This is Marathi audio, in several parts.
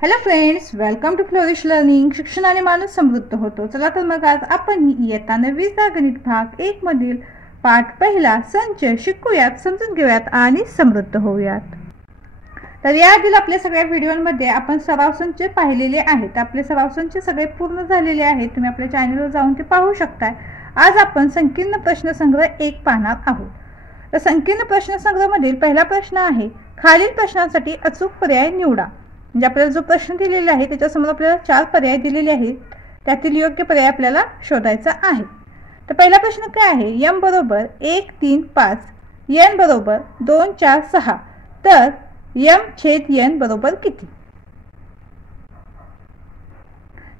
Hello friends, welcome to Flourish Learning. शिक्षणाने माणूस समृद्ध होतो. चला तर मग आज आपण इयत्ता 9वीचा गणित भाग 1 मधील पाठ पहिला संच शिकूयात, समजून घेऊयात आणि समृद्ध होऊयात. तर याआधी आपल्या सगळ्या व्हिडिओमध्ये आपण सराव संच पाहिलेले आहेत. आपले सराव संच सगळे पूर्ण झालेले आहेत. तुम्ही आपल्या चॅनलवर जाऊन ते पाहू शकता. आज आपण संकीर्ण प्रश्नसंग्रह 1 पाहणार आहोत. तर संकीर्ण प्रश्नसंग्रहामधील पहिला प्रश्न आहे, खालील प्रश्नांसाठी अचूक पर्याय निवडा. म्हणजे आपल्याला जो प्रश्न दिलेला आहे त्याच्यासमोर आपल्याला 4 पर्याय दिलेले आहेत. त्यातील योग्य पर्याय आपल्याला शोधायचा आहे. तर पहिला प्रश्न काय आहे, m बरोबर 1 3 5 n बरोबर 2 4 6 तर m/n बरोबर किती.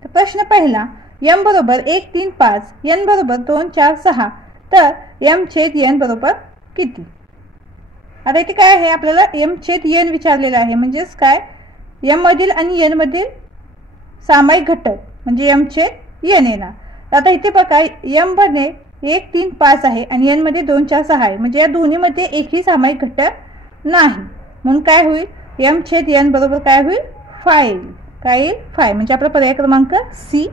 तर प्रश्न पहिला, m बरोबर 1 3 5 n बरोबर 2 4 6 तर m/n बरोबर किती. आता इथे काय आहे, आपल्याला m/n विचारलेलं आहे. म्हणजेच काय, m मधील आणि n मधील सामायिक घटक म्हणजे m/n येणार. आता इथे बघा, m मध्ये 1 3 5 आहे आणि n मध्ये 2 4 6 आहे. म्हणजे या दोन्ही मध्ये एकही सामायिक घटक नाही. म्हणून काय होईल, m/n बरोबर काय होईल, 5. काय येईल, 5. म्हणजे आपला पर्याय क्रमांक सी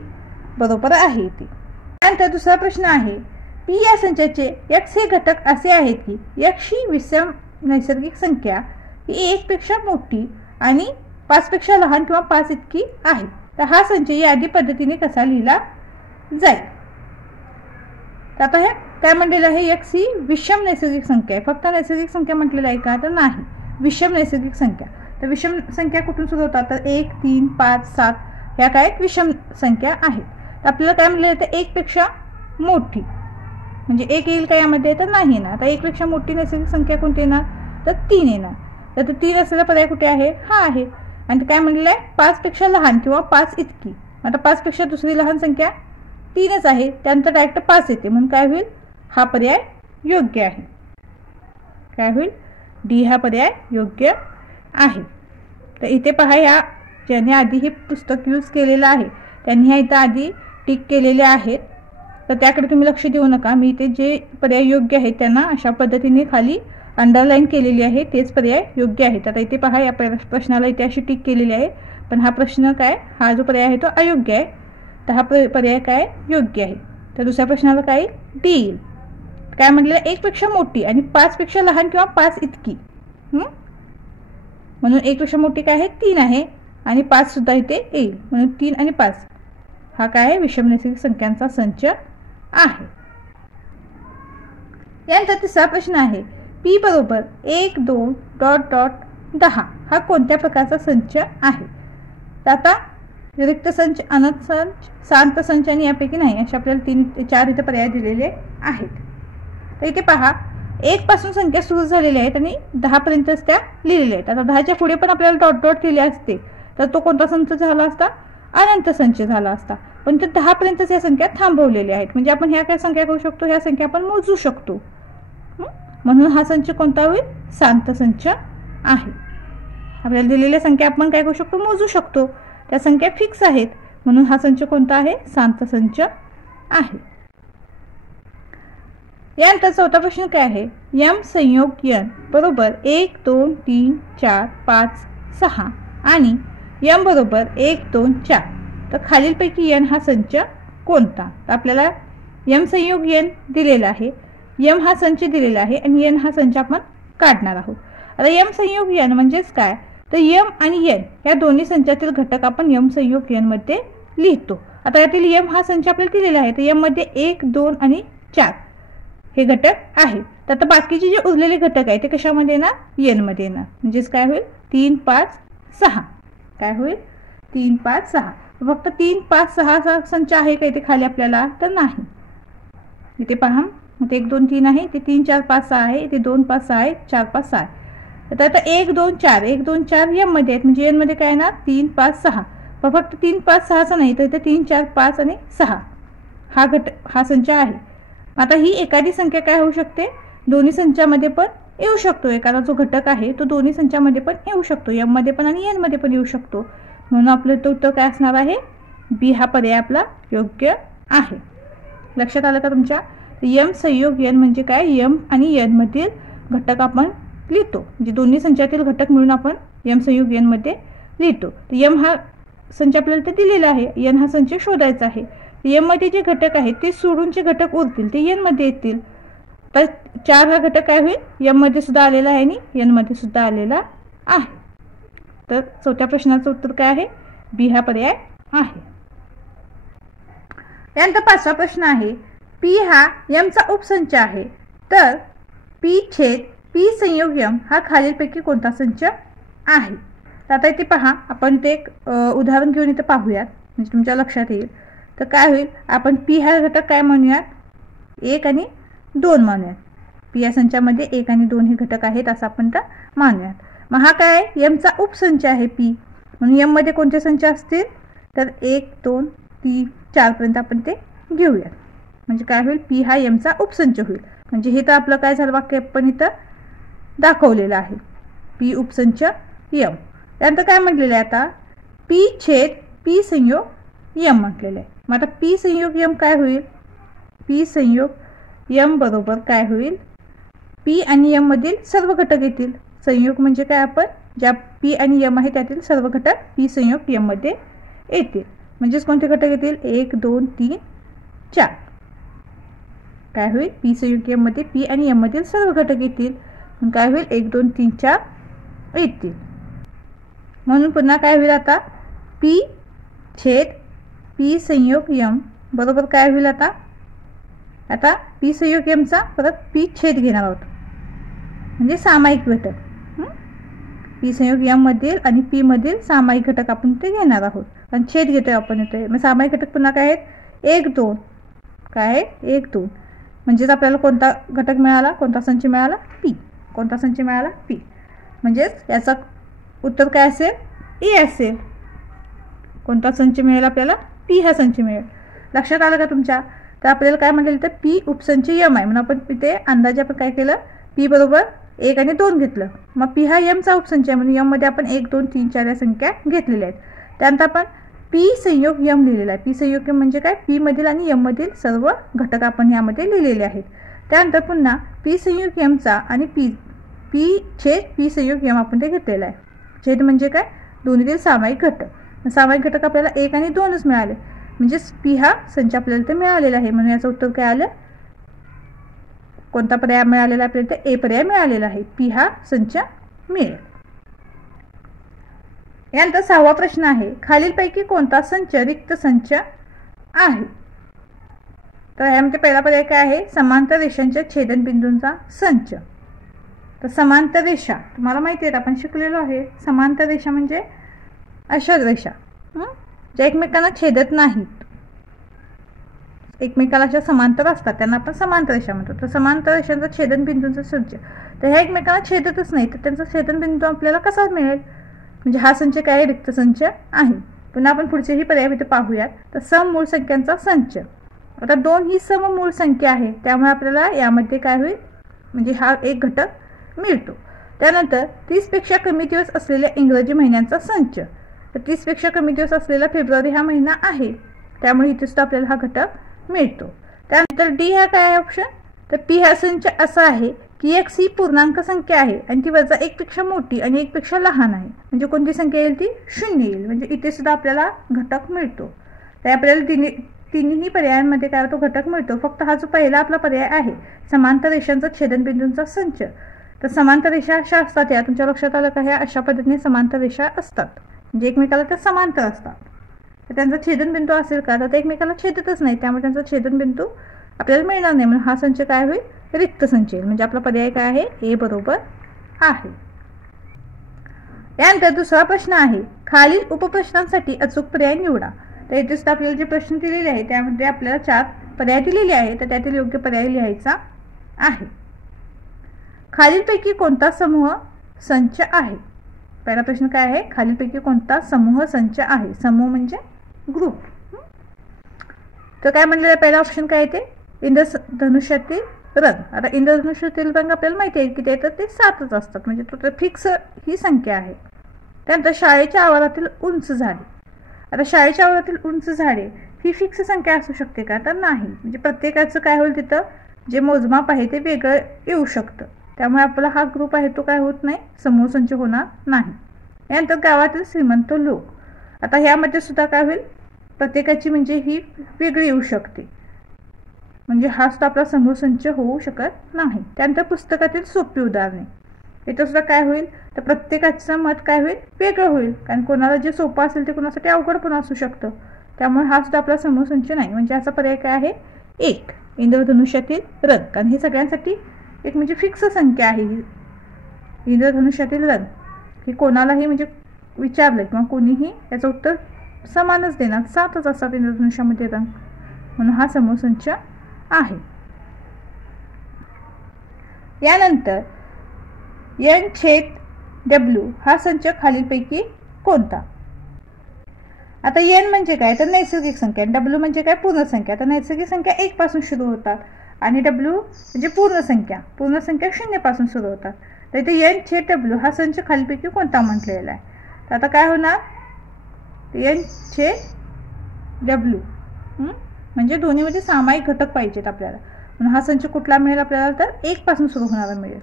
बरोबर आहे इथे. त्यानंतर दुसरा प्रश्न आहे, p या संचाचे x हे घटक असे आहेत की x ही विषम नैसर्गिक संख्या ही 1 पेक्षा मोठी आणि 5 पेक्षा लहान किंवा 5 इतकी आहे. तर हा संच यादी पद्धतीने कसा लिहिला जाईल. तर आता हे काय म्हटलेलं आहे, x ही विषम नैसर्गिक संख्या आहे. फक्त नैसर्गिक संख्या म्हटलेलं आहे का, तर नाही, विषम नैसर्गिक संख्या. तर विषम संख्या कुठून सुरू होतात, तर 1 3 5 7 ह्या काय विषम संख्या आहेत. तर आपल्याला काय म्हटलेलं आहे, तर 1 पेक्षा मोठी म्हणजे 1 येईल का यामध्ये, तर नाही येणार. तर 1 पेक्षा मोठी नैसर्गिक संख्या कोणती येणार, तर 3 येणार. तर 3 असलेला पर्याय कुठे आहे, हा आहे. आणि काय म्हणलेलं आहे, 5 पेक्षा लहान किंवा 5 इतकी. आता 5 पेक्षा दुसरी लहान संख्या 3च आहे, त्यानंतर डायरेक्ट 5 येते. म्हणून काय होईल, हा पर्याय योग्य आहे. काय होईल, डी हा पर्याय योग्य आहे. तर इथे पहा, या ज्याने आधी हे पुस्तक यूज केलेलं आहे त्यांनी ह्या इथं आधी टिक केलेले आहेत. तर त्याकडे तुम्ही लक्ष देऊ नका. मी इथे जे पर्याय योग्य आहेत त्यांना अशा पद्धतीने खाली अंडरलाईन केलेली आहे, तेच पर्याय योग्य आहेत. आता इथे पहा, या प्रश्नाला इथे अशी टिक केलेली आहे, पण हा प्रश्न काय, हा जो पर्याय आहे तो अयोग्य आहे. तर हा पर्याय काय योग्य आहे. तर दुसऱ्या प्रश्नाला काय डी येईल. काय म्हटलेलं, 1 पेक्षा मोठी आणि 5 पेक्षा लहान किंवा 5 इतकी. म्हणून 1 पेक्षा मोठी काय आहे, 3 आहे आणि 5 सुद्धा इथे येईल. म्हणून 3 आणि 5 हा काय आहे, विषम नैसर्गिक संख्यांचा संच आहे. यानंतर तिसरा प्रश्न आहे, p बरोबर 1 2 10 हा कोणत्या प्रकारचा संच आहे. तर आता रिक्त संच, अनंत संच, शांत संच आणि यापैकी नाही, अशा आपल्याला 4 इथे पर्याय दिलेले आहेत. तर इथे पहा, 1 पासून संख्या सुरू झालेल्या आहेत आणि 10 पर्यंतच त्या लिहिलेल्या आहेत. आता 10च्या पुढे पण आपल्याला डॉट डॉट लिहिले असते तर तो कोणता संच झाला असता, अनंत संच झाला असता. पण ते 10 पर्यंतच या संख्या थांबवलेल्या आहेत. म्हणजे आपण ह्या काय संख्या करू शकतो, ह्या संख्या आपण मोजू शकतो. म्हणून हा संच कोणता होईल, शांत संच आहे. आपल्याला दिलेल्या संख्या आपण काय करू शकतो, मोजू शकतो. त्या संख्या फिक्स आहेत, म्हणून हा संच कोणता आहे, शांत संच आहे. यानंतर चौथा प्रश्न काय आहे, m संयोग n बरोबर 1 2 3 4 5 6 आणि m बरोबर 1 2 4 तर खालीलपैकी n हा संच कोणता. तर आपल्याला m संयोग n दिलेला आहे, m हा संच दिलेला आहे आणि n हा संच आपण काढणार आहोत. आता m संयोग n म्हणजेच काय, तर m आणि n या दोन्ही संचातील घटक आपण m संयोग n मध्ये लिहितो. आता यातील m हा संच आपल्याला दिलेला आहे, तर m मध्ये 1 2 आणि 4 हे घटक आहे. तर आता बाकीचे जे उरलेले घटक आहे ते कशामध्ये येणार, n मध्ये येणार. म्हणजेच काय होईल, 3 5 6 काय होईल, 3 5 6. फक्त 3 5 6 संच आहे का इथे खाली आपल्याला, तर नाही. इथे पहा, इथे 1 2 3 आहे, ते 3 4 5 6 आहे, इथे 2 5 6 आहे, 4 5 6 आहे. तर आता 1 2 4 1 2 4 m मध्ये आहेत. म्हणजे n मध्ये काय येणार, 3 5 6. पण फक्त 3 5 6चा नाही, तर इथे 3 4 5 आणि 6 हा संच आहे. आता ही एखादी संख्या काय होऊ शकते, दोन्ही संचामध्ये पण येऊ शकतो. एखादा जो घटक आहे तो दोन्ही संचामध्ये पण येऊ शकतो, m मध्ये पण आणि n मध्ये पण येऊ शकतो. म्हणून आपलं तो उत्तर काय असणार आहे, बी हा पर्याय आपला योग्य आहे. लक्षात आलं का तुमच्या. m संयोग n म्हणजे काय, m आणि n मधील घटक आपण लिहितो. म्हणजे दोन्ही संचातील घटक मिळून आपण m संयोग n मध्ये लिहितो. यम हा संच आपल्याला ते दिलेला आहे, एन हा संच शोधायचा आहे. एम मध्ये जे घटक आहेत ते सोडून जे घटक उरतील ते एन मध्ये येतील. तर 4 हा घटक काय होईल, एम मध्ये सुद्धा आलेला आहे आणि एन मध्ये सुद्धा आलेला आहे. तर चौथ्या प्रश्नाचं उत्तर काय आहे, बी हा पर्याय आहे. यानंतर 5वा प्रश्न आहे, पी हा एमचा उपसंच आहे, तर पी छेद पी संयोग एम हा खालीलपैकी कोणता संच आहे. तर आता इथे पहा, आपण ते एक उदाहरण घेऊन इथे पाहूयात म्हणजे तुमच्या लक्षात येईल. तर काय होईल, आपण पी हा घटक काय म्हणूयात, 1 आणि 2 मानूयात. पी या संचामध्ये 1 आणि 2 हे घटक आहेत असं आपण तर मानूयात. मग हा काय एमचा उपसंच आहे पी, म्हणून एम मध्ये कोणते संच असतील, तर 1 2 3 4 पर्यंत आपण ते घेऊयात. म्हणजे काय होईल, पी हा एमचा उपसंच होईल. म्हणजे हे तर आपलं काय झालं, वाक्य आपण इथं दाखवलेलं आहे, पी उपसंच एम. त्यानंतर काय म्हटलेलं आहे, आता पी छेद पी संयोग एम म्हटलेलं आहे. मग आता पी संयोग एम काय होईल, पी संयोग एम बरोबर काय होईल, पी आणि एम मधील सर्व घटक येतील. संयोग म्हणजे काय, आपण ज्या पी आणि एम आहे त्यातील सर्व घटक पी संयोग एम मध्ये येतील. म्हणजेच कोणते घटक येतील, 1 2 3 4. काय होईल, पी संयोग एम मध्ये पी आणि एम मधील सर्व घटक येतील. मग काय होईल, 1 2 3 4 येतील. म्हणून पुन्हा काय होईल, आता पी छेद पी संयोग एम बरोबर काय होईल, आता पी संयोग एमचा परत पी छेद घेणार आहोत, म्हणजे सामायिक घटक. पी संयोग एम मधील आणि पी मधील सामायिक घटक आपण ते घेणार आहोत आणि छेद घेतोय आपण इथे. मग सामायिक घटक पुन्हा काय आहेत, 1 2. काय आहे, 1 2. म्हणजेच आपल्याला कोणता घटक मिळाला, कोणता संच मिळाला, पी. कोणता संच मिळाला, पी. म्हणजेच याचा उत्तर काय असेल, ए असेल. कोणता संच मिळेल आपल्याला, पी हा संच मिळेल. लक्षात आलं का तुमच्या. तर आपल्याला काय म्हटलेलं, तर पी उपसंच एम आहे म्हणून आपण इथे अंदाजे आपण काय केलं, पी बरोबर 1 आणि 2 घेतलं. मग पी हा एमचा उपसंच आहे म्हणून एम मध्ये आपण 1 2 3 4 या संख्या घेतलेल्या आहेत. त्यानंतर आपण पी संयोग एम लिहिलेला आहे. पी संयोग एम म्हणजे काय, पी मधील आणि एम मधील सर्व घटक आपण यामध्ये लिहिलेले आहेत. त्यानंतर पुन्हा पी संयोग एमचा आणि पी छेद पी संयोग एम आपण ते घेतलेला आहे. छेद म्हणजे काय, दोन्हीतील सामायिक घटक. सामायिक घटक आपल्याला 1 आणि 2च मिळाले, म्हणजेच पी हा संच आपल्याला ते मिळालेला आहे. म्हणून याचं उत्तर काय आलं, कोणता पर्याय मिळालेला आपल्याला, ए पर्याय मिळालेला आहे, पी हा संच मिळेल. यानंतर 6वा प्रश्न आहे, खालीलपैकी कोणता संच रिक्त संच आहे. तर यामध्ये पहिला पर्याय काय आहे, समांतर रेषांच्या छेदनबिंदूंचा संच. तर समांतर रेषा तुम्हाला माहिती आहे, आपण शिकलेलो आहे. समांतर रेषा म्हणजे अशा रेषा ज्या एकमेकांना छेदत नाहीत, एकमेकाला अशा समांतर असतात, त्यांना आपण समांतर रेषा म्हणतो. तर समांतर रेषांचा छेदनबिंदूंचा संच, तर ह्या एकमेकांना छेदतच नाही, तर त्यांचा छेदनबिंदू आपल्याला कसा मिळेल, म्हणजे हा संच काय, रिक्त संच आहे. पुन्हा आपण पुढचेही पर्याय इथे पाहूयात. तर सममूळ संख्यांचा संच. आता 2 ही सममूळ संख्या आहे, त्यामुळे आपल्याला यामध्ये काय होईल, म्हणजे हा एक घटक मिळतो. त्यानंतर 30 पेक्षा कमी दिवस असलेल्या इंग्रजी महिन्यांचा संच. तर 30 पेक्षा कमी दिवस असलेला फेब्रुवारी हा महिना आहे, त्यामुळे इथे सुद्धा आपल्याला हा घटक मिळतो. त्यानंतर डी हा काय आहे ऑप्शन, तर पी हा संच असा आहे की x ही पूर्णांक संख्या आहे आणि ती वजा 1 पेक्षा मोठी आणि 1 पेक्षा लहान आहे. म्हणजे कोणती संख्या येईल, ती 0 येईल. म्हणजे इथे सुद्धा आपल्याला घटक मिळतो. तर आपल्याला तिन्ही पर्यायांमध्ये काय होतो, घटक मिळतो. फक्त हा जो पहिला आपला पर्याय आहे, समांतर रेषांचा छेदनबिंदूंचा संच, तर समांतर रेषा अशा असतात, या तुमच्या लक्षात आलं का, ह्या अशा पद्धतीने समांतर रेषा असतात, म्हणजे एकमेकाला त्या समांतर असतात. तर त्यांचा छेदनबिंदू असेल का, तर ते एकमेकाला छेदतच नाही, त्यामुळे त्यांचा छेदनबिंदू आपल्याला मिळणार नाही. म्हणून हा संच काय होईल, रिक्त संच येईल. म्हणजे आपला पर्याय काय आहे, ए बरोबर आहे. यानंतर दुसरा प्रश्न आहे, खालील उपप्रश्नांसाठी अचूक पर्याय निवडा. तर इथे सुद्धा आपल्याला जे प्रश्न दिलेले आहे त्यामध्ये आपल्याला 4 पर्याय दिलेले आहेत, तर त्यातील योग्य पर्याय लिहायचा आहे. खालीलपैकी कोणता समूह संच आहे. पहिला प्रश्न काय आहे, खालीलपैकी कोणता समूह संच आहे. समूह म्हणजे ग्रुप. तर काय म्हणलेलं, पहिला ऑप्शन काय येते, इंद्रधनुष्यातील रंग. आता इंद्रधनुष्यातील रंग आपल्याला माहिती आहे की ते 7च असतात, म्हणजे तो फिक्स ही संख्या आहे. त्यानंतर शाळेच्या आवारातील उंच झाडे. आता शाळेच्या आवारातील उंच झाडे ही फिक्स संख्या असू शकते का, तर नाही. म्हणजे प्रत्येकाचं काय होईल, तिथं जे मोजमाप आहे ते वेगळं येऊ शकतं, त्यामुळे आपला हा ग्रुप आहे तो काय होत नाही, समूह संच होणार नाही. यानंतर गावातील श्रीमंत लोक. आता ह्यामध्ये सुद्धा काय होईल, प्रत्येकाची म्हणजे ही वेगळी येऊ शकते, म्हणजे हा सुद्धा आपला समूह संच होऊ शकत नाही. त्यानंतर पुस्तकातील सोपी उदाहरणे. इथं सुद्धा काय होईल, तर प्रत्येकाचं मत काय होईल, वेगळं होईल, कारण कोणाला जे सोपं असेल ते कोणासाठी अवघड पण असू शकतं. त्यामुळे हा सुद्धा आपला समूह संच नाही. म्हणजे असा पर्याय काय आहे, 1 इंद्रधनुष्यातील रन. कारण हे सगळ्यांसाठी एक म्हणजे फिक्स संख्या आहे ही इंद्रधनुष्यातील रन. ही कोणालाही म्हणजे विचारलं किंवा कोणीही याचं उत्तर समानच देणार, 7च असतात इंद्रधनुष्यामध्ये रंग, म्हणून हा समूह संच आहे. यानंतर N/W हा संच खालीलपैकी कोणता. आता N म्हणजे काय, तर नैसर्गिक संख्या, W म्हणजे काय, पूर्ण संख्या. तर नैसर्गिक संख्या 1 पासून सुरू होतात आणि W म्हणजे पूर्ण संख्या 0 पासून सुरू होतात. तर इथे N/W हा संच खालीलपैकी कोणता म्हटलेला आहे. तर आता काय होणार, N/W म्हणजे दोन्हीमध्ये सामायिक घटक पाहिजेत आपल्याला, म्हणून हा संच कुठला मिळेल आपल्याला, तर 1 पासून सुरू होणारा मिळेल.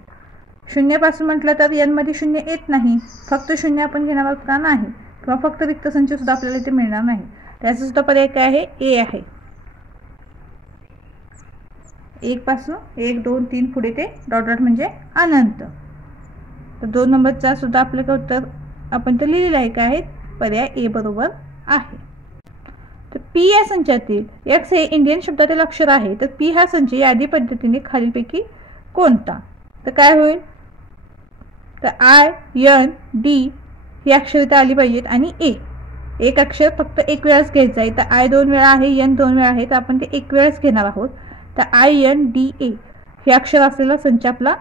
0 पासून म्हटलं तर N मध्ये 0 येत नाही, फक्त 0 आपण घेणार आहोत का, नाही, किंवा फक्त रिक्त संच सुद्धा आपल्याला इथे मिळणार नाही. त्याचा सुद्धा पर्याय काय आहे, A आहे. 1 पासून 1 2 3 पुढे ते डॉट डॉट म्हणजे अनंत. तर 2 नंबरचा सुद्धा आपल्याकडे उत्तर आपण तर लिहिलेलं आहे, काय आहे, पर्याय A बरोबर आहे. तर P या संचातील X हे इंडियन शब्दातील अक्षर आहे, तर P हा संच यादी पद्धतीने खालीलपैकी कोणता. तर काय होईल, तर I N D ही अक्षर इथे आली पाहिजेत आणि A एक अक्षर फक्त एक वेळाच घ्यायचं आहे. तर I 2 वेळा आहे, N 2 वेळा आहे, तर आपण ते एक वेळाच घेणार आहोत. तर INDA हे अक्षर असलेला संच आपला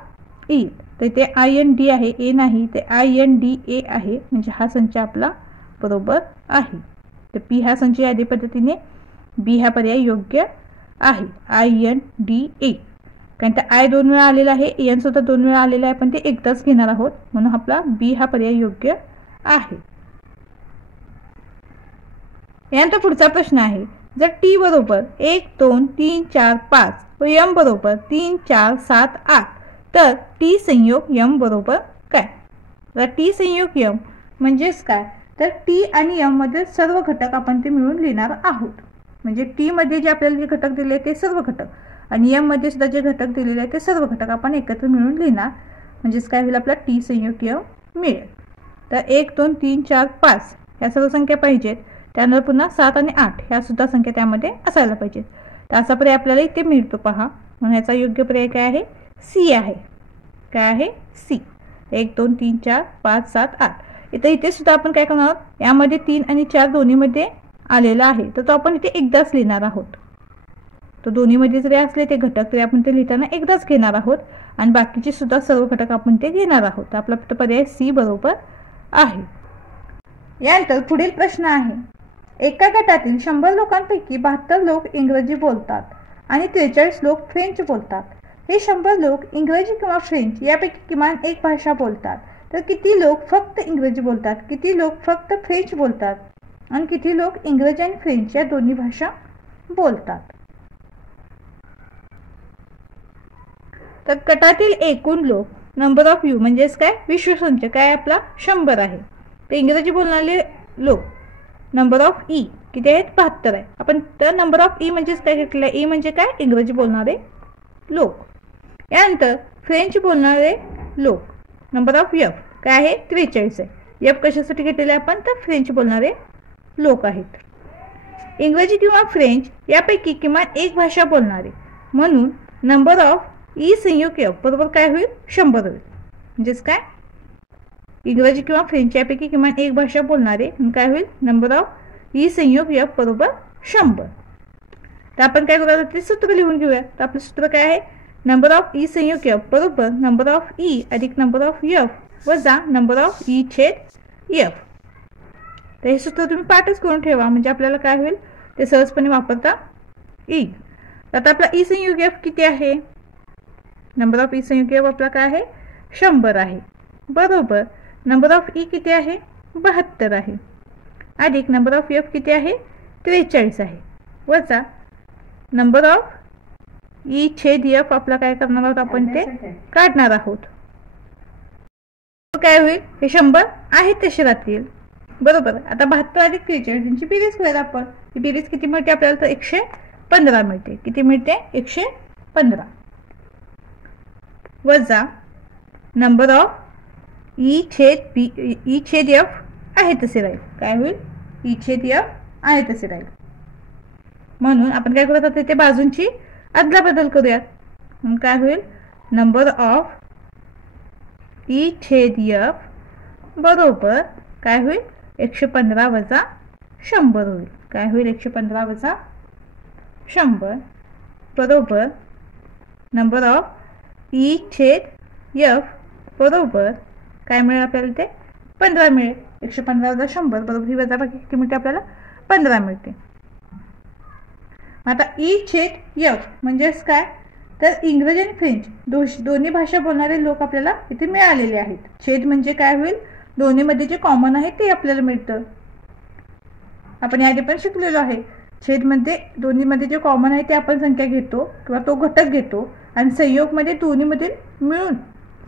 येईल. तर ते IND आहे, A नाही, ते INDA आहे, म्हणजे हा संच आपला बरोबर आहे. तर P हा संच यादी पद्धतीने B हा पर्याय योग्य आहे, INDA. कारण ते I 2 वेळा आलेला आहे, N सुद्धा 2 वेळा आलेला आहे, पण ते एकदाच घेणार आहोत, म्हणून आपला B हा पर्याय योग्य आहे. यानंतर पुढचा प्रश्न आहे, जर T बरोबर 1 2 3 4 5 व M बरोबर 3 4 7 8 तर T संयोग M बरोबर काय. तर T संयोग M म्हणजेच काय, तर T आणि M मध्ये सर्व घटक आपण ते मिळून लिहिणार आहोत. म्हणजे T मध्ये जे आपल्याला जे घटक दिले ते सर्व घटक आणि M मध्ये सुद्धा जे घटक दिलेले आहेत ते सर्व घटक आपण एकत्र मिळून लिहिणार, म्हणजेच काय होईल, आपला T संयोग M मिळेल. तर 1 2 3 4 5 या सर्व संख्या पाहिजेत, त्यानंतर पुन्हा 7 आणि 8 ह्या सुद्धा संख्या त्यामध्ये असायला पाहिजेत. तर असा पर्याय आपल्याला इथे मिळतो पहा, म्हणून याचा योग्य पर्याय काय आहे, C आहे. काय आहे, C. 1 2 3 4 5 7 8. इथे सुद्धा आपण काय करणार आहोत, यामध्ये 3 आणि 4 दोन्हीमध्ये आलेला आहे, तर तो आपण इथे एकदाच लिहिणार आहोत. तो दोन्हीमध्ये जरी असले ते घटक तरी आपण ते लिहिताना एकदाच घेणार आहोत आणि बाकीचे सुद्धा सर्व घटक आपण ते घेणार आहोत. तर आपला पर्याय C बरोबर आहे. यानंतर पुढील प्रश्न आहे, एका गटातील 100 लोकांपैकी 72 लोक इंग्रजी बोलतात आणि 43 लोक फ्रेंच बोलतात. हे 100 लोक इंग्रजी किंवा फ्रेंच यापैकी किमान एक भाषा बोलतात. तर किती लोक फक्त इंग्रजी बोलतात, किती लोक फक्त फ्रेंच बोलतात आणि किती लोक इंग्रजी आणि फ्रेंच या दोन्ही भाषा बोलतात. तर गटातील एकूण लोक नंबर ऑफ यू म्हणजेच काय, विश्वसंख्या काय आपला 100 आहे. तर इंग्रजी बोलणारे लोक नंबर ऑफ ई किती आहेत, 72 आहे. आपण तर नंबर ऑफ ई म्हणजेच काय घेतलेलं आहे, ई म्हणजे काय, इंग्रजी बोलणारे लोक. यानंतर फ्रेंच बोलणारे लोक नंबर ऑफ एफ काय आहे, 43 आहे. एफ कशासाठी घेतलेले आपण, तर फ्रेंच बोलणारे लोक आहेत. इंग्रजी किंवा फ्रेंच यापैकी किमान एक भाषा बोलणारे, म्हणून नंबर ऑफ ई संयोग एफ बरोबर काय होईल, 100 होईल. म्हणजेच काय, इंग्रजी किंवा फ्रेंच यापैकी किमान एक भाषा बोलणारे काय होईल, नंबर ऑफ ई संयोग एफ बरोबर 100. तर आपण काय करूया, ते सूत्र लिहून घेऊया. तर आपलं सूत्र काय आहे, नंबर ऑफ ई संयोग एफ बरोबर नंबर ऑफ ई अधिक नंबर ऑफ एफ वजा नंबर ऑफ ई छेद एफ. तर हे सूत्र तुम्ही पाठच करून ठेवा, म्हणजे आपल्याला काय होईल, ते सहजपणे वापरता येईल. आता आपला ई संयोग एफ किती आहे, नंबर ऑफ ई संयोग एफ आपला काय आहे, 100 आहे, बरोबर नंबर ऑफ ई किती आहे, 72 आहे, अधिक नंबर ऑफ एफ किती आहे, 43 आहे, वजा नंबर ऑफ ई छेद एफ आपला काय करणार आहोत, आपण ते काढणार आहोत. काय होईल, हे 100 आहेत तसे राहतील. बरोबर. आता 72 अधिक 43 यांची बेरीज करूया आपण. ही बेरीज किती मिळते आपल्याला, तर 115 मिळते. किती मिळते, 115 वजा नंबर ऑफ ई छेद एफ आहे तसे राहील. काय होईल, ई छेद एफ आहे तसे राहील. म्हणून आपण काय करत आहोत, ते बाजूंची अदलाबदल करूयात. म्हणून काय होईल, नंबर ऑफ ई छेद एफ बरोबर काय होईल, 115 वजा 100 होईल. काय होईल, 115 वजा 100 बरोबर नंबर ऑफ ई छेद एफ बरोबर काय मिळेल आपल्याला, ते 15 मिळेल. 115 वजा 100 बरोबर ही वजाबाकी किती मिळते आपल्याला, 15 मिळते. आता ई छेद एफ म्हणजेच काय, तर इंग्रजी आणि फ्रेंच दोन्ही भाषा बोलणारे लोक आपल्याला इथे मिळालेले आहेत. छेद म्हणजे काय होईल, दोन्हीमध्ये जे कॉमन आहे ते आपल्याला मिळतं. आपण याआधी पण शिकलेलो आहे. छेदमध्ये दोन्हीमध्ये जे कॉमन आहे ते आपण संख्या घेतो किंवा तो घटक घेतो, आणि संयोगमध्ये दोन्हीमध्ये मिळून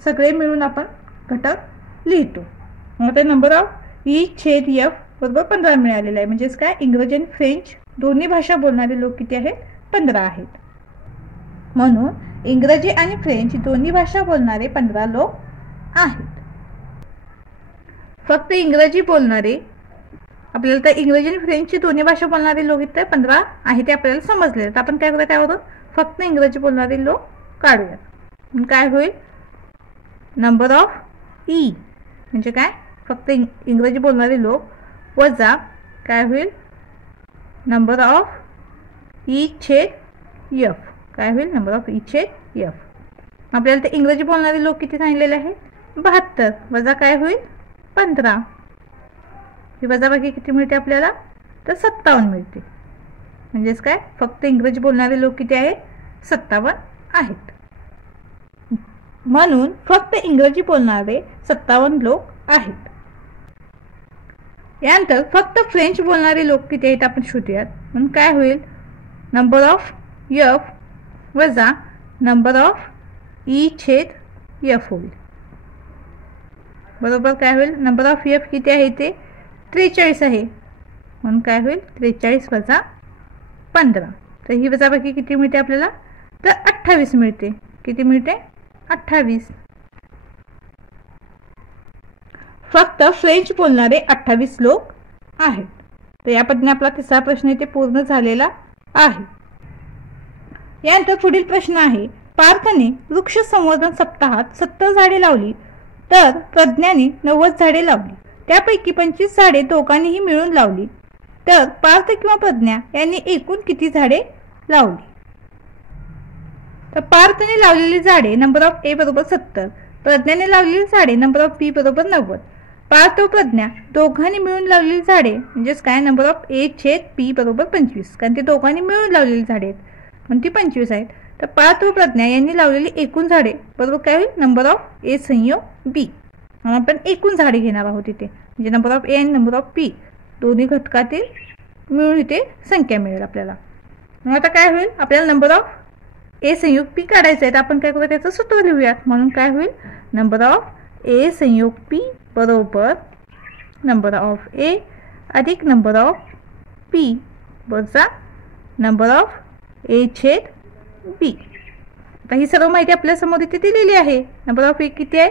सगळे मिळून आपण घटक लिहितो. आता नंबर ऑफ ई छेद एफ बरोबर 15 मिळालेला आहे. म्हणजेच काय, इंग्रजी आणि फ्रेंच दोन्ही भाषा बोलणारे लोक किती आहेत, 15 आहेत. म्हणून इंग्रजी आणि फ्रेंच दोन्ही भाषा बोलणारे 15 लोक आहेत. फक्त इंग्रजी बोलणारे आपल्याला, तर इंग्रजी आणि फ्रेंचची दोन्ही भाषा बोलणारे लोक इथे 15 आहेत ते आपल्याला समजले. तर आपण काय करूया, त्यावरून फक्त इंग्रजी बोलणारे लोक काढूयात. काय होईल, नंबर ऑफ ई म्हणजे काय, फक्त इंग्रजी बोलणारे लोक वजा काय होईल, नंबर ऑफ ई छेद एफ. काय होईल, नंबर ऑफ ई छेद एफ. आपल्याला ते इंग्रजी बोलणारे लोक किती सांगितलेले आहे, 72 वजा काय होईल, 15. ही वजाबाकी किती मिळते आपल्याला, तर 57 मिळते. म्हणजेच काय, फक्त इंग्रजी बोलणारे लोक किती आहेत, 57 आहेत. म्हणून फक्त इंग्रजी बोलणारे 57 लोक आहेत. यानंतर फक्त फ्रेंच बोलणारे लोक किती आहेत आपण शोधूयात. म्हणून काय होईल, नंबर ऑफ एफ वजा नंबर ऑफ ई छेद एफ होईल. बरोबर काय होईल, नंबर ऑफ एफ किती आहे, ते 43 आहे. म्हणून काय होईल, 43 वजा 15. तर ही वजाबाकी किती मिळते आपल्याला, तर 28 मिळते. किती मिळते, 28. फक्त फ्रेंच बोलणारे 28 लोक आहेत. तर या पद्धतीने आपला तिसरा प्रश्न इथे पूर्ण झालेला आहे. यानंतर पुढील प्रश्न आहे, पार्थने वृक्ष संवर्धन सप्ताहात 70 झाडे लावली, तर प्रज्ञाने 90 झाडे लावली. त्यापैकी 25 झाडे दोघांनीही मिळून लावली, तर पार्थ किंवा प्रज्ञा यांनी एकूण किती झाडे लावली. तर पार्थने लावलेली झाडे नंबर ऑफ ए बरोबर 70, प्रज्ञाने लावलेली झाडे नंबर ऑफ बी बरोबर 90. पार्थ व प्रज्ञा दोघांनी मिळून लावलेली झाडे म्हणजेच काय, नंबर ऑफ ए छेद बी बरोबर 25. कारण ते दोघांनी मिळून लावलेली झाडे आहेत म्हणून ती 25 आहेत. तर पार्थ व प्रज्ञा यांनी लावलेली एकूण झाडे बरोबर काय होईल, नंबर ऑफ ए संयोग बी. आपण एकूण झाडे घेणार आहोत इथे, म्हणजे नंबर ऑफ ए आणि नंबर ऑफ बी दोन्ही घटकातील मिळून इथे संख्या मिळेल आपल्याला. मग आता काय होईल, आपल्याला नंबर ऑफ ए संयोग पी काढायचं आहे. तर आपण काय करूया, त्याचं सूत्र लिहूयात. म्हणून काय होईल, नंबर ऑफ ए संयोग पी बरोबर नंबर ऑफ ए अधिक नंबर ऑफ पी वजा नंबर ऑफ ए छेद बी. आता ही सर्व माहिती आपल्या समोर इथे दिलेली आहे. नंबर ऑफ ए किती आहे,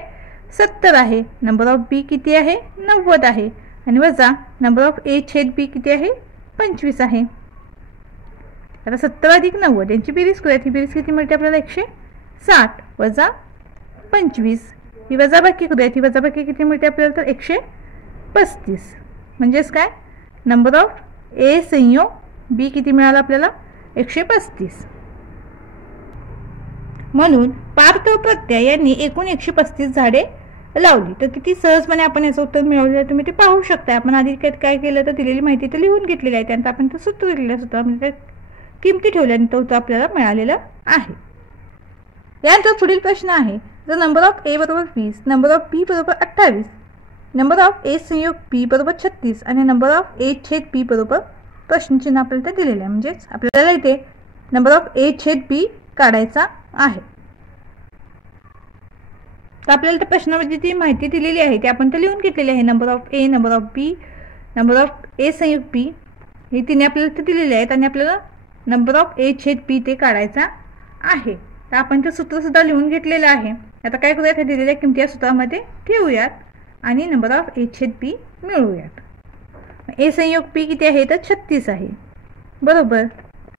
70 आहे. नंबर ऑफ बी किती आहे, 90 आहे. आणि वजा नंबर ऑफ ए छेद बी किती आहे, 25 आहे. आता 70 अधिक 90 यांची बेरीज करूयात. ही बेरीज किती मिळते आपल्याला, 160 वजा 25. ही वजाबाकी करूयात. ही वजाबाकी किती मिळते आपल्याला, तर 135. म्हणजेच काय, नंबर ऑफ ए संयोग बी किती मिळाला आपल्याला, 135. म्हणून पार्थ व प्रज्ञा यांनी एकूण 135 झाडे लावली. तर किती सहजपणे आपण याचं उत्तर मिळवलेलं आहे तुम्ही ते पाहू शकता. आपण आधी काय केलं, तर दिलेली माहिती तर लिहून घेतलेली आहे. त्यानंतर आपण ते सूत्र लिहिलेलं सूत्रामध्ये किमती ठेवल्यानंतर उत्तर आपल्याला मिळालेलं आहे. यानंतर पुढील प्रश्न आहे, जर नंबर ऑफ ए बरोबर 20, नंबर ऑफ बी बरोबर 28, नंबर ऑफ ए संयोग बी बरोबर 36 आणि नंबर ऑफ ए छेद बी बरोबर प्रश्नचिन्ह आपल्याला ते दिलेलं आहे. म्हणजेच आपल्याला इथे नंबर ऑफ ए छेद बी काढायचा आहे. तर आपल्याला त्या प्रश्नामध्ये जी माहिती दिलेली आहे ती आपण तर लिहून घेतलेली आहे. Number of A, number of B, number of A संयुक्त बी हे तिने आपल्याला ते दिलेले आहेत आणि आपल्याला नंबर ऑफ ए छेद बी ते काढायचा आहे. तर आपण ते सूत्रसुद्धा लिहून घेतलेलं आहे. आता काय करूयात, हे दिलेल्या किमती या सूत्रामध्ये ठेवूयात आणि नंबर ऑफ ए छेद बी मिळवूयात. ए संयोग पी किती आहे तर 36 आहे बरोबर.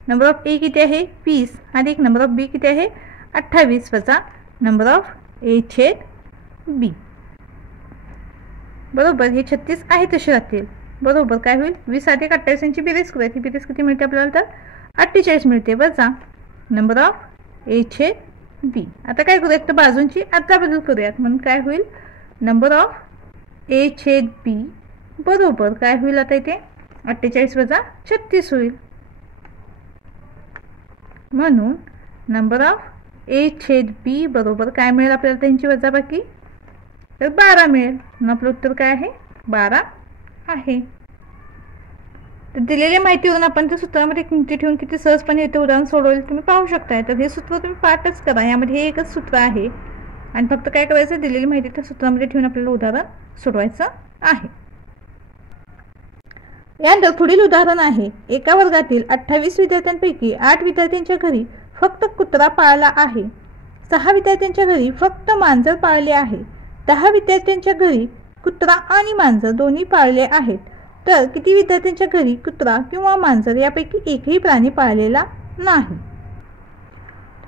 नंबर ऑफ ए किती आहे 20 अधिक नंबर ऑफ बी किती आहे 28 वजा नंबर ऑफ ए छेद बी बरोबर. हे 36 आहे तसे राहतील बरोबर. काय होईल 20 अधिक 28 यांची बेरीज करूयात. ही बेरीज किती मिळते आपल्याला तर 48 मिळते वजा नंबर ऑफ ए छेद बी. आता काय करूयात तर बाजूंची अदलाबदल करूयात. म्हणून काय होईल नंबर ऑफ ए छेद बी बरोबर काय होईल आता इथे 48 वजा 36 होईल. म्हणून नंबर ऑफ ए छेद बी बरोबर काय मिळेल आपल्याला त्यांची वजाबाकी तर 12 मिळेल. म्हणून आपलं उत्तर काय आहे 12 आहे. तर दिलेल्या माहितीवरून आपण त्या सूत्रामध्ये किमती ठेवून किती सहजपणे येते उदाहरण सोडवले तुम्ही पाहू शकताय. तर हे सूत्र तुम्ही पाठच करा. यामध्ये हे एकच सूत्र आहे आणि फक्त काय करायचं दिलेली माहिती त्या सूत्रामध्ये ठेवून आपल्याला उदाहरण सोडवायचं आहे. यानंतर पुढील उदाहरण आहे. एका वर्गातील 28 विद्यार्थ्यांपैकी 8 विद्यार्थ्यांच्या घरी फक्त कुत्रा पाळला आहे. 6 विद्यार्थ्यांच्या घरी फक्त मांजर पाळले आहे. 10 विद्यार्थ्यांच्या घरी कुत्रा आणि मांजर दोन्ही पाळले आहेत. तर किती विद्यार्थ्यांच्या घरी कुत्रा किंवा मांजर यापैकी एकही प्राणी पाळलेला नाही.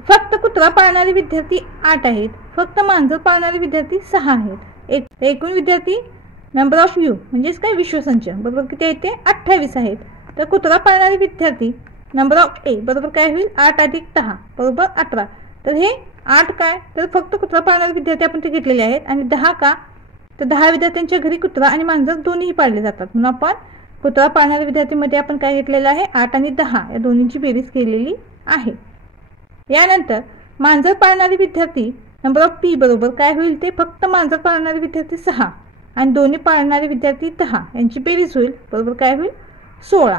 फक्त कुत्रा पाळणारे विद्यार्थी 8 आहेत. फक्त मांजर पाळणारे विद्यार्थी 6 आहेत. एकूण विद्यार्थी नंबर ऑफ यू म्हणजेच काय विश्वसंच बरोबर किती आहे ते 28 आहेत. तर कुत्रा पाळणारे विद्यार्थी नंबर ऑफ ए बरोबर काय होईल 8 अधिक 10 बरोबर 18. तर हे 8 काय तर फक्त कुत्रा पाळणारे विद्यार्थी आपण ते घेतलेले आहेत आणि 10 का तर 10 विद्यार्थ्यांच्या घरी कुत्रा आणि मांजर दोन्ही पाळले जातात. म्हणून आपण कुत्रा पाळणाऱ्या विद्यार्थीमध्ये आपण काय घेतलेलं आहे 8 आणि 10 या दोन्हींची बेरीज केलेली आहे. यानंतर मांजर पाळणारे विद्यार्थी नंबर ऑफ पी बरोबर काय होईल ते फक्त मांजर पाळणारे विद्यार्थी 6 आणि दोन्ही पाळणारे विद्यार्थी 10 यांची बेरीज होईल बरोबर काय होईल 16.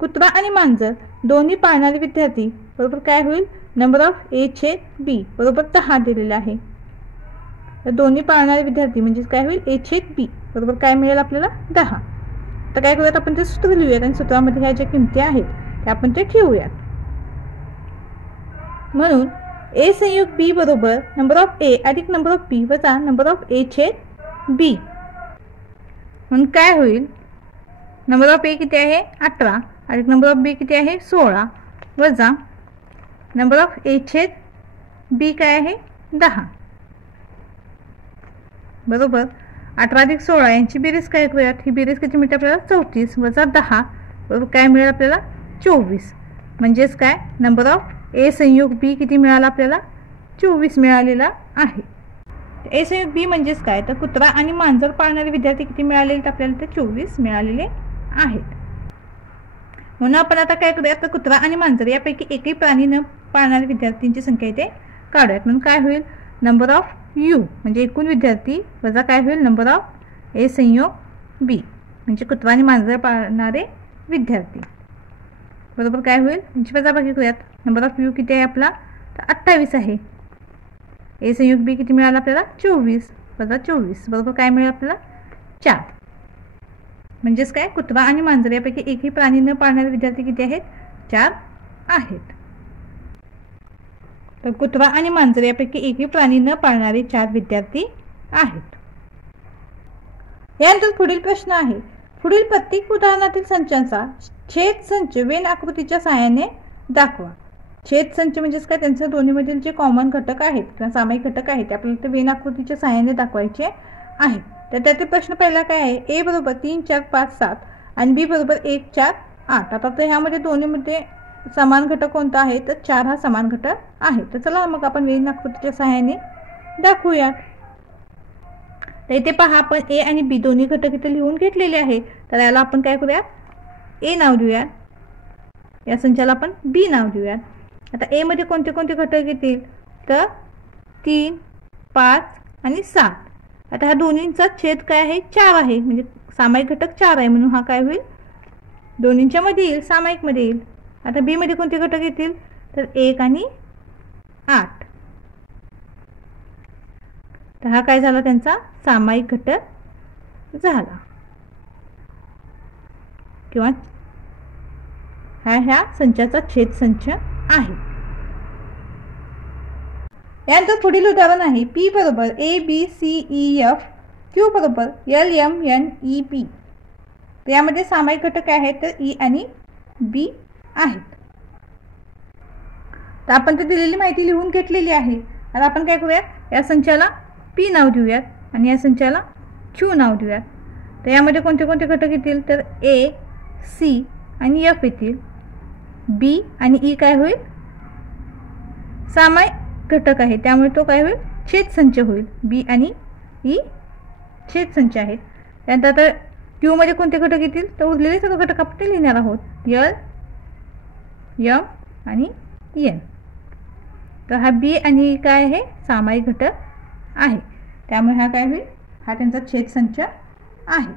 कुत्रा आणि मांजर दोन्ही पाळणारे विद्यार्थी बरोबर काय होईल नंबर ऑफ ए छेद बी बरोबर 10 दिलेला आहे. तर दोन्ही पाळणारे विद्यार्थी म्हणजे काय होईल ए छेद बी बरोबर काय मिळेल आपल्याला 10. तर काय करूयात आपण ते सूत्र लिहूयात आणि सूत्रामध्ये ह्या ज्या किमती आहेत त्या आपण ते ठेवूयात. म्हणून ए संयोग बी बरोबर नंबर ऑफ ए अधिक नंबर ऑफ बी वजा नंबर ऑफ ए छेद बी. म्हणून काय होईल नंबर ऑफ ए किती आहे 18 अधिक नंबर ऑफ बी किती आहे 16 वजा नंबर ऑफ ए छेद बी काय आहे 10 बरोबर. 18 अधिक 16 यांची बेरीज काय करूयात. ही बेरीज किती मिळते आपल्याला 34 वजा 10 बरोबर काय मिळेल आपल्याला 24. म्हणजेच काय नंबर ऑफ ए संयोग बी किती मिळाला आपल्याला 24 मिळालेला आहे. ए संयोग बी म्हणजेच काय तर कुत्रा आणि मांजर पाळणारे विद्यार्थी किती मिळालेले तर आपल्याला ते 24 मिळालेले आहेत. म्हणून आपण आता काय करूयात तर कुत्रा आणि मांजर यापैकी एकही प्राणी न पाळणाऱ्या विद्यार्थ्यांची संख्या इथे काढूयात. म्हणून काय होईल नंबर ऑफ यू म्हणजे एकूण विद्यार्थी वजा काय होईल नंबर ऑफ ए संयोग बी म्हणजे कुत्रा आणि मांजर पाळणारे विद्यार्थी बरोबर काय होईल यांची वजाबाकी करूयात. नंबर ऑफ यू किती आहे आपला तर 28 आहे. ए संयोग बी किती मिळाला आपल्याला 24 वजा 24 बरोबर काय मिळेल आपल्याला 4. म्हणजेच काय कुत्रा आणि मांजर यापैकी एकही प्राणी न पाळणारे विद्यार्थी किती आहेत 4 आहेत. तर कुत्रा आणि मांजर यापैकी एकही प्राणी न पाळणारे 4 विद्यार्थी आहेत. यानंतर पुढील प्रश्न आहे. पुढील प्रत्येक उदाहरणातील संचांचा छेद संच वेन आकृतीच्या सहाय्याने दाखवा. छेद संच म्हणजेच काय त्यांचे दोन्हीमधील जे कॉमन घटक आहेत किंवा सामायिक घटक आहेत ते आपल्याला ते वेन आकृतीच्या सहाय्याने दाखवायचे आहेत. तर त्यातील प्रश्न पहिला काय आहे ए बरोबर 3 4 5 7 आणि बी बरोबर 1 4 8. आता तर ह्यामध्ये दोन्हीमध्ये समान घटक कोणता आहे तर 4 हा समान घटक आहे. तर चला मग आपण वेन आकृतीच्या सहाय्याने दाखवूया. तर इथे पहा आपण ए आणि बी दोन्ही घटक इथे लिहून घेतलेले आहे. तर याला आपण काय करूया ए नाव देऊया या संचाला आपण बी नाव देऊया. आता ए मध्ये कोणते कोणते घटक येतील तर 3 5 आणि 7. आता ह्या दोन्हींचा छेद काय आहे 4 आहे म्हणजे सामायिक घटक 4 आहे म्हणून हा काय होईल दोन्हींच्या मध्ये येईल सामायिक मध्ये येईल. आता बी मध्ये कोणते घटक येतील तर 1 आणि 8 तर हा काय झाला त्यांचा सामायिक घटक झाला किंवा हा ह्या संचाचा छेद संच आहे. यानंतर पुढील उदाहरण आहे P बरोबर ABCEF Q बरोबर LMNEP. तर यामध्ये सामायिक घटक काय आहेत तर E आणि B आहेत. तर आपण तर दिलेली माहिती लिहून घेतलेली आहे. आता आपण काय करूयात या संचाला P नाव देऊयात आणि या संचाला Q नाव देऊयात. तर यामध्ये कोणते कोणते घटक येतील तर A, C आणि F येतील. B आणि E काय होईल सामायिक घटक आहे त्यामुळे तो काय होईल छेद संच होईल. B आणि E छेद संच आहेत. त्यानंतर आता Q मध्ये कोणते घटक येतील तर उरलेले सगळे घटक आपण लिहिणार आहोत L, M आणि N. तर हा B आणि E काय आहे सामायिक घटक आहे त्यामुळे हा काय होईल हा त्यांचा छेद संच आहे.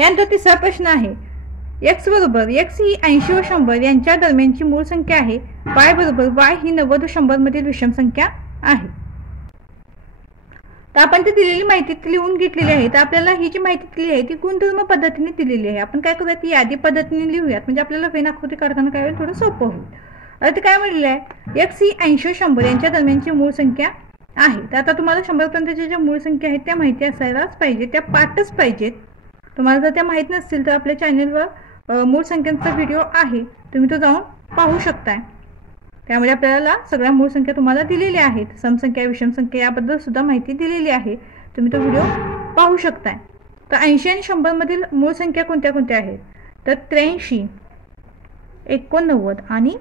यानंतर तिसरा प्रश्न आहे x बरोबर x ही 80 व 100 यांच्या दरम्यानची मूळ संख्या आहे. y बरोबर y ही 90 व 100 मधील विषम संख्या आहे. तर आपण ती दिलेली माहिती लिहून घेतलेली आहे. तर आपल्याला ही जी माहिती दिली आहे ती गुणधर्म पद्धतीने दिलेली आहे. आपण काय करूयात ती यादी पद्धतीने लिहूयात म्हणजे आपल्याला वेनाकृती काढताना काय होईल थोडं सोपं होईल. आता ते काय म्हटलेलं आहे x ही 80 व 100 यांच्या दरम्यानची मूळ संख्या आहे. तर आता तुम्हाला 100 पर्यंतच्या ज्या मूळ संख्या आहेत त्या माहिती असायलाच पाहिजे त्या पाठच पाहिजेत. तुम्हाला जर त्या माहीत नसतील तर आपल्या चॅनलवर मूळ संख्यांचा व्हिडिओ आहे तुम्ही तो जाऊन पाहू शकताय. त्यामध्ये आपल्याला सगळ्या मूळ संख्या तुम्हाला दिलेल्या आहेत. समसंख्या विषम संख्या याबद्दल सुद्धा माहिती दिलेली आहे. तुम्ही तो व्हिडिओ पाहू शकताय. तर 80 आणि 100 मधील मूळ संख्या कोणत्या कोणत्या आहेत तर 83, 89 आणि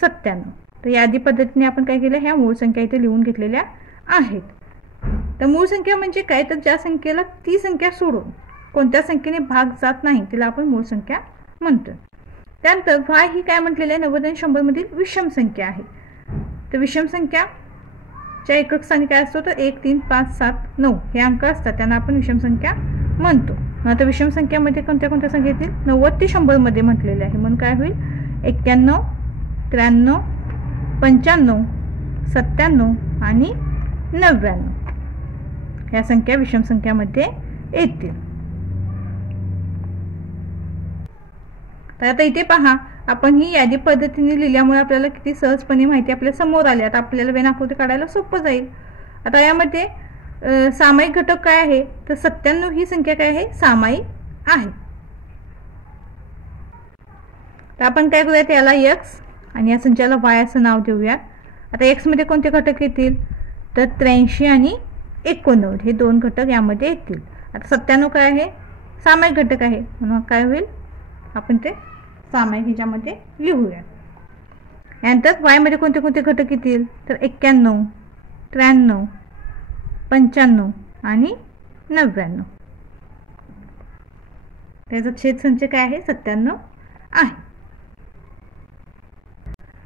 97. तर यादी पद्धतीने आपण काय केलं ह्या मूळ संख्या इथे लिहून घेतलेल्या आहेत. तर मूळ संख्या म्हणजे काय तर ज्या संख्येला ती संख्या सोडून कोणत्या संख्येने भाग जात नाही तिला आपण मूळ संख्या म्हणतो. त्यानंतर y ही काय म्हटलेलं आहे 90 आणि 100 मधील विषम संख्या आहे. तर विषम संख्याच्या एकक स्थानी काय असतो तर 1, 3, 5, 7, 9 हे अंक असतात त्यांना आपण विषम संख्या म्हणतो. आता विषम संख्यामध्ये कोणत्या कोणत्या संख्या येतील 90 ते 100 मध्ये म्हटलेले आहे म्हणून काय होईल 91, 93, 95, 97 आणि 99 ह्या संख्या विषम संख्यामध्ये येतील. तर आता इथे पहा आपण ही यादी पद्धतीने लिहिल्यामुळे आपल्याला किती सहजपणे माहिती आपल्या समोर आली. आता आपल्याला वेनाकृती काढायला सोपं जाईल. आता यामध्ये सामायिक घटक काय आहे तर 97 ही संख्या काय आहे सामायिक आहे. तर आपण काय करूयात याला x आणि या संचाला y असं नाव देऊयात. आता x मध्ये कोणते घटक येतील तर 83 आणि 89 हे दोन घटक यामध्ये येतील. आता 97 काय आहे सामायिक घटक आहे म्हणून काय होईल आपण ते सामायिक ह्याच्यामध्ये लिहूया. यानंतर y मध्ये कोणते कोणते घटक येतील तर 91, 93, 95 आणि 99. त्याचा छेद संच काय आहे 97 आहे.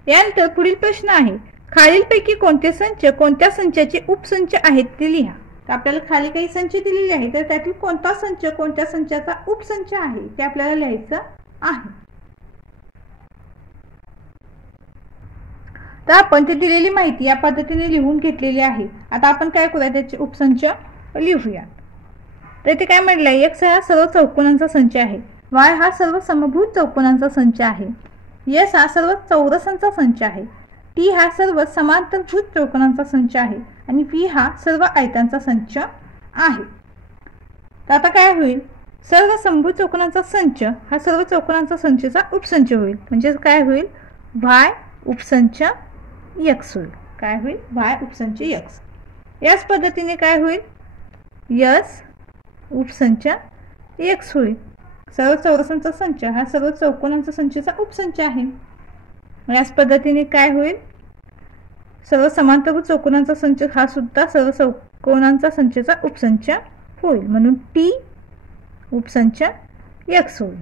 यानंतर पुढील प्रश्न आहे खालीलपैकी कोणते संच कोणत्या संचाचे उपसंच आहेत ते लिहा. तर आपल्याला खाली काही संच दिलेले आहेत तर त्यातील कोणता संच कोणत्या संचाचा उपसंच आहे ते आपल्याला लिहायचं आहे. तर आपण ते दिलेली माहिती या पद्धतीने लिहून घेतलेली आहे. आता आपण काय करूया त्याचे उपसंच लिहूया. तर इथे काय म्हटलंय x हा सर्व चौकोनांचा संच आहे, y हा सर्व समभुज चौकोनांचा संच आहे, s हा सर्व चौरसांचा संच आहे, t हा सर्व समांतरभुज चौकोनांचा संच आहे आणि v हा सर्व आयतांचा संच आहे. तर आता काय होईल सर्व समभुज चौकोनांचा संच हा सर्व चौकोनांचा संचचा उपसंच होईल. म्हणजे काय होईल y उपसंच x होईल. काय होईल y उपसंच x. याच पद्धतीने काय होईल s उपसंच x होईल. सर्व चौरसांचा संच हा सर्व चौकोनांचा संचचा उपसंच आहे. याच पद्धतीने काय होईल सर्व समांतरभुज चौकोनांचा संच हा सुद्धा सर्व चौकोनांचा संचचा उपसंच होईल म्हणून t उपसंच x होईल.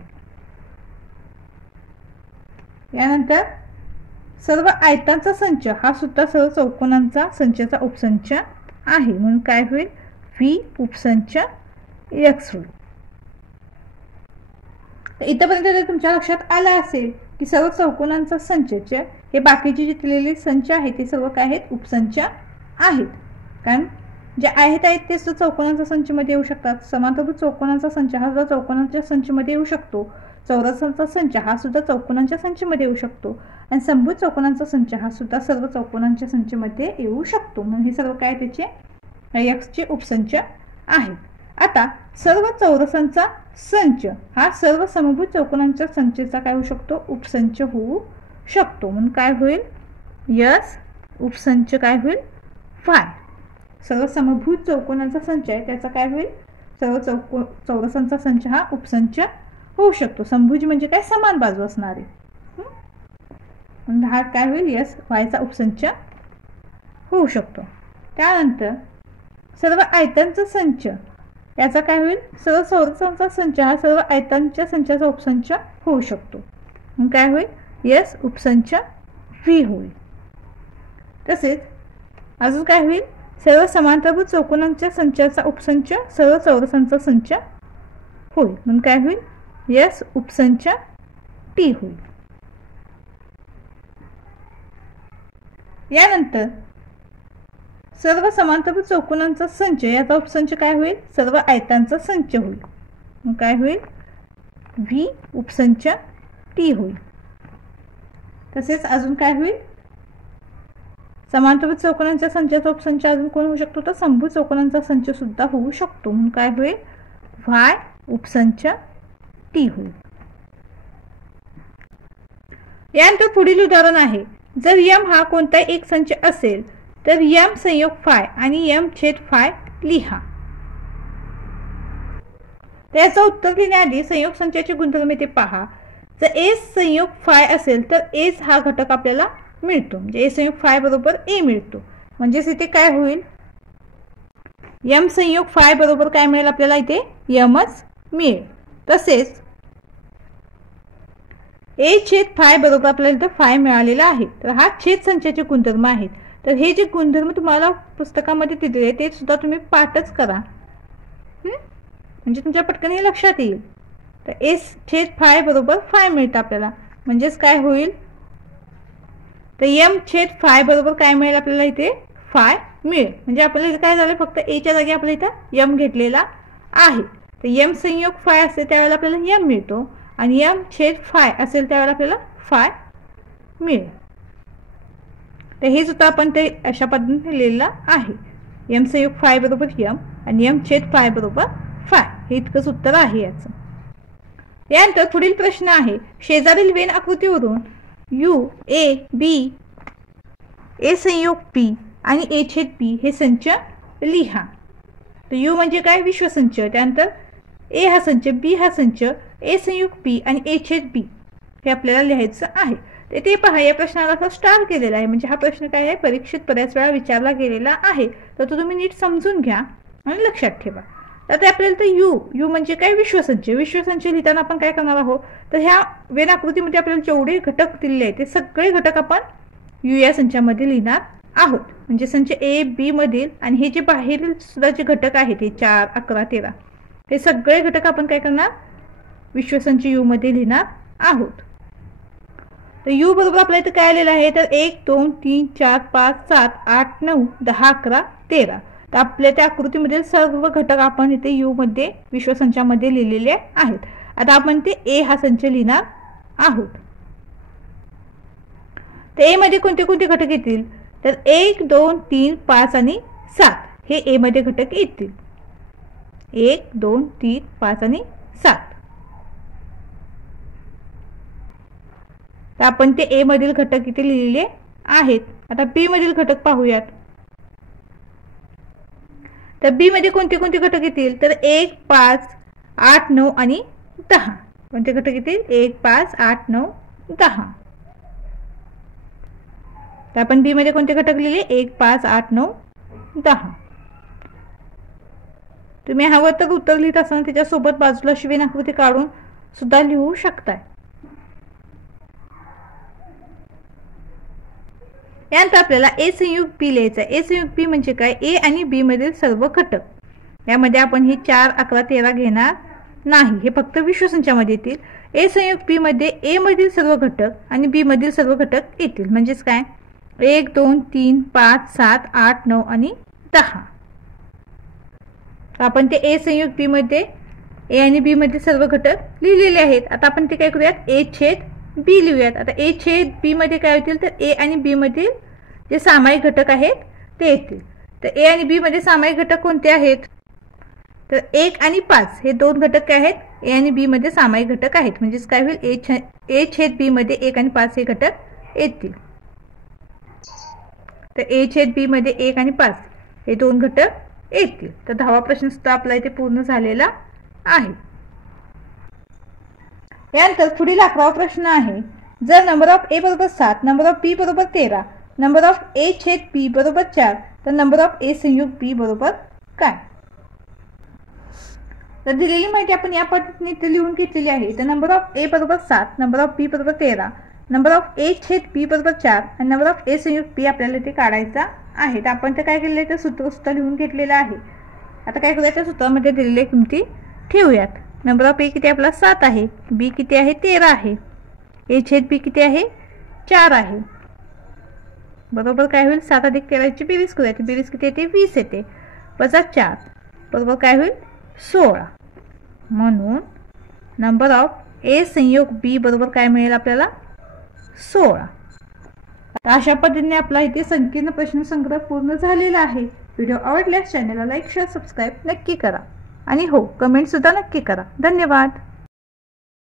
यानंतर सर्व आयतांचा संच हा सुद्धा सर्व चौकोनांचा संचचा उपसंच आहे म्हणून काय होईल v उपसंच x होईल. इथपर्यंत जर तुमच्या लक्षात आलं असेल की सर्व चौकोनांचा संचचे हे बाकीचे जे दिलेले संच आहेत ते सर्व काय आहेत उपसंच आहेत. कारण जे आहेत ते सुद्धा चौकोनांच्या संचमध्ये येऊ शकतात. समांतरभुज चौकोनांचा संच हा सुद्धा चौकोनांच्या संचमध्ये येऊ शकतो. चौरसांचा संच हा सुद्धा चौकोनांच्या संचमध्ये येऊ शकतो. आणि समभुज चौकोनांचा संच हा सुद्धा सर्व चौकोनांच्या संचमध्ये येऊ शकतो. म्हणून हे सर्व काय त्याचे एक्सचे उपसंच आहेत. आता सर्व चौरसांचा संच हा सर्व समभुज चौकोनांच्या संचेचा काय होऊ शकतो, उपसंच होऊ शकतो. म्हणून काय होईल, यस उपसंच काय होईल, फाय. सर्व समभुज चौकोनांचा संच आहे त्याचा काय होईल, सर्व चौरसांचा संच हा उपसंच होऊ शकतो. समभुज म्हणजे काय, समान बाजू असणारे. हा काय होईल, यस वायचा उपसंच होऊ शकतो. त्यानंतर सर्व आयतांचा संच याचा काय होईल, सर्व चौरसांचा संच हा सर्व आयतांच्या संचाचा उपसंच होऊ शकतो. मग काय होईल, यस उपसंच व्ही होईल. तसेच अजून काय होईल, सर्व समांतरभुज चौकोनांच्या संचाचा उपसंच सर्व चौरसांचा संच होईल. म्हणून काय होईल, यस उपसंच टी होईल. यानंतर सर्व समांतरभुज चौकोनांचा संच याचा उपसंच काय होईल, सर्व आयतांचा संच होईल. मग काय होईल, व्ही उपसंच टी होईल. तसेच अजून काय होईल, समांतरभुज चौकोनांच्या संचाचा उपसंच अजून कोण होऊ शकतो, तर समभुज चौकोनांचा संच सुद्धा होऊ शकतो. म्हणून काय होईल, व्हाय उपसंच टी होईल. यानंतर पुढील उदाहरण आहे, जर यम हा कोणताही एक संच असेल तर यम संयोग फाय आणि यम छेद फाय लिहा. त्याचं उत्तर लिहिण्याआधी संयोग संचाचे गुणधर्म ते पहा. जर एस संयोग फाय असेल तर एस हा घटक आपल्याला मिळतो, म्हणजे ए संयोग फाय बरोबर ए मिळतो. म्हणजेच इथे काय होईल, यम संयोग फाय बरोबर काय मिळेल आपल्याला, इथे यमच मिळेल. तसेच ए छेद फाय बरोबर आपल्याला इथे फाय मिळालेला आहे. तर हा छेद संचाचे गुणधर्म आहेत. तर हे जे गुणधर्म तुम्हाला पुस्तकामध्ये दिलेले ते सुद्धा तुम्ही पाठच करा, म्हणजे तुमच्या पटकन हे लक्षात येईल. तर एस छेद फाय बरोबर फाय मिळतं आपल्याला. म्हणजेच काय होईल, तर यम छेद फाय बरोबर काय मिळेल आपल्याला, इथे फाय मिळेल. म्हणजे आपल्याला इथे काय झालं, फक्त एच्या जागी आपल्याला इथं यम घेतलेला आहे. तर यम संयोग फाय असेल त्यावेळेला आपल्याला यम मिळतो आणि यम छेद फाय असेल त्यावेळेला आपल्याला फाय मिळेल. तर हे सुद्धा आपण ते अशा पद्धतीने लिहिलेलं आहे, यम संयोग फाय बरोबर यम आणि यम छेद फाय बरोबर फाय. हे इतकंच उत्तर आहे याचं. यानंतर पुढील प्रश्न आहे, शेजारील वेन आकृतीवरून यू ए बी ए संयोग पी आणि ए छेद पी हे संच लिहा. तर यू म्हणजे काय, विश्वसंच. त्यानंतर ए हा संच, बी हा संच, ए संयोग पी आणि ए छेद बी हे आपल्याला लिहायचं आहे. तर ते पहा, या प्रश्नाला असं स्टार केलेला आहे. म्हणजे हा प्रश्न काय आहे, परीक्षेत बऱ्याच वेळा विचारला गेलेला आहे. तर तो तुम्ही नीट समजून घ्या आणि लक्षात ठेवा. तर ते आपल्याला तर यू म्हणजे काय, विश्वसंच. विश्वसंच लिहिताना आपण काय करणार आहोत, तर ह्या वेन आकृतीमध्ये आपल्याला जेवढे घटक दिलेले आहेत ते सगळे घटक आपण यू या संचामध्ये लिहिणार आहोत. म्हणजे संच ए बी मधील आणि हे जे बाहेरील सुद्धा जे घटक आहेत हे 4, 11, 13 हे सगळे घटक आपण काय करणार, विश्वसंच यू मध्ये लिहिणार आहोत. तर यू बरोबर आपल्या इथे काय आलेलं आहे, तर 1 2 3 4 5 7 8 9 10 11 13. तर आपल्या त्या आकृतीमधील सर्व घटक आपण इथे यू मध्ये विश्वसंचामध्ये लिहिलेले आहेत. आता आपण ते ए हा संच लिहिणार आहोत. तर ए मध्ये कोणते कोणते घटक येतील, तर 1 2 3 5 आणि 7 हे ए मध्ये घटक येतील. 1 2 3 5 आणि 7. तर आपण ते ए मधील घटक इथे लिहिलेले आहेत. आता बी मधील घटक पाहूयात. तर बी मध्ये कोणते कोणते घटक येतील, तर 1 5 8 9 आणि 10. कोणते घटक येतील, 1 5 8 9 10. तर आपण बी मध्ये कोणते घटक लिहिले, 1 5 8 9 10. तुम्ही हवं तर उत्तर लिहित असताना त्याच्यासोबत बाजूला वेन आकृती काढून सुद्धा लिहू शकताय. यानंतर आपल्याला ए संयोग बी लिहायचा. ए संयोग बी म्हणजे काय, ए आणि बी मधील सर्व घटक. यामध्ये आपण हे 4 11 13 घेणार नाही, हे फक्त विश्वसंचामध्ये येतील. ए संयोग बी मध्ये ए मधील सर्व घटक आणि बी मधील सर्व घटक येतील. म्हणजेच काय, 1 2 3 5 7 8 9 आणि 10. आपण ते ए संयुक्त बी मध्ये ए आणि बी मध्ये सर्व घटक लिहिलेले आहेत। आता आपण ते काय करूयात, ए छेद बी लिहूयात। आता ए छेद बी मध्ये काय होतील तर ए आणि बी मधील जे सामायिक घटक आहेत ते येतील। तर ए आणि बी मध्ये सामायिक घटक कोणते आहेत तर 1 आणि 5 हे दोन घटक काय आहेत, ए आणि बी मध्ये सामायिक घटक आहेत। म्हणजे काय होईल, ए छेद बी मध्ये 1 आणि 5 हे घटक येतील। तर ए छेद बी मध्ये 1 आणि 5 हे दोन घटक येतील। तर 10वा प्रश्न सुद्धा आपला इथे पूर्ण झालेला आहे। यानंतर पुढील 11वा प्रश्न आहे, जर नंबर ऑफ ए बरोबर 7, नंबर ऑफ बी बरोबर 13, नंबर ऑफ ए छेद बी बरोबर 4, तर नंबर ऑफ ए संयुक्त बी बरोबर काय। तर दिलेली माहिती आपण या पद्धतीने लिहून घेतलेली आहे। तर नंबर ऑफ ए बरोबर 7, नंबर ऑफ बी बरोबर 13, नंबर ऑफ ए छेद बी बरोबर 4 आणि नंबर ऑफ ए संयुक्त बी आपल्याला इथे काढायचा आहे। तर आपण ते काय केलेलं आहे तर सूत्र सुद्धा लिहून घेतलेलं आहे। आता काय करूया, त्या सूत्रामध्ये दिलेल्या किमती ठेवूयात। नंबर ऑफ ए किती आपला 7 आहे, बी किती आहे 13 आहे, ए छेद बी किती आहे 4 आहे, बरोबर काय होईल 7 अधिक 13 ची बेरीज करूया। ती बेरीज किती येते 20 येते, वजा 4 बरोबर काय होईल 16। म्हणून नंबर ऑफ ए संयोग बी बरोबर काय मिळेल आपल्याला 16। अशा पद्धतीने आपला इथे संकीर्ण प्रश्न संग्रह पूर्ण झालेला आहे। व्हिडिओ आवडल्यास चॅनलला लाईक शेअर सबस्क्राईब नक्की करा आणि हो कमेंट सुद्धा नक्की करा। धन्यवाद।